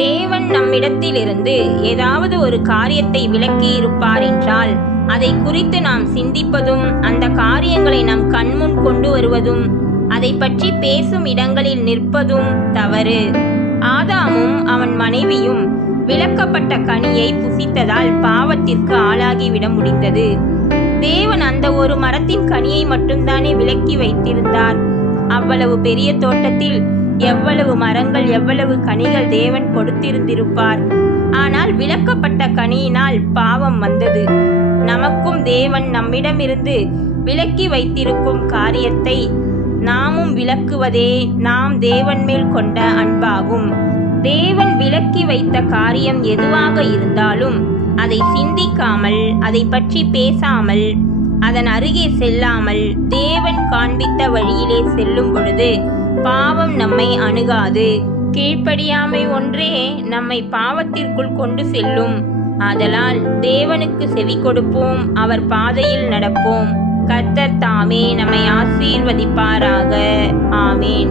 தேவன் நம்மிடத்திலிருந்து ஏதாவது ஒரு காரியத்தை விலக்கி இருப்பார் என்றால் அதை குறித்து நாம் சிந்திப்பதும் அந்த காரியங்களை நம் கண்முன் கொண்டு வருவதும் அதை பற்றி பேசும் இடங்களில் நிற்பதும் தவறு. ஆதாமும் அவன் மனைவியும் விலக்கப்பட்ட கனியை புசித்ததால் பாவத்திற்கு ஆளாகிவிட முடிந்தது. தேவன் அந்த ஒரு மரத்தின் கனியை மட்டும்தானே விலக்கி வைத்திருந்தார். அவ்வளவு பெரிய தோட்டத்தில் எவ்வளவு மரங்கள், எவ்வளவு கனிகள் தேவன் கொடுத்திருந்திருப்பார். ஆனால் விலக்கப்பட்ட கனியினால் பாவம் வந்தது. நமக்கும் தேவன் நம்மிடமிருந்து விலக்கி வைத்திருக்கும் காரியத்தை நாமும் விலக்குவதே நாம் தேவன் மேல் கொண்ட அன்பாகும். தேவன் விலக்கி வைத்த காரியம் எதுவாக இருந்தாலும் அதை சிந்திக்காமல், அதை பற்றி பேசாமல், அதன் அருகே செல்லாமல் தேவன் காண்பித்த வழியிலே செல்லும் பொழுது பாவம் நம்மை அணுகாது. கீழ்ப்படியாமை ஒன்றே நம்மை பாவத்திற்குள் கொண்டு செல்லும். ஆதலால் தேவனுக்கு செவி கொடுப்போம், அவர் பாதையில் நடப்போம். கர்த்தர் தாமே நம்மை ஆசீர்வதிப்பாராக. ஆமேன்.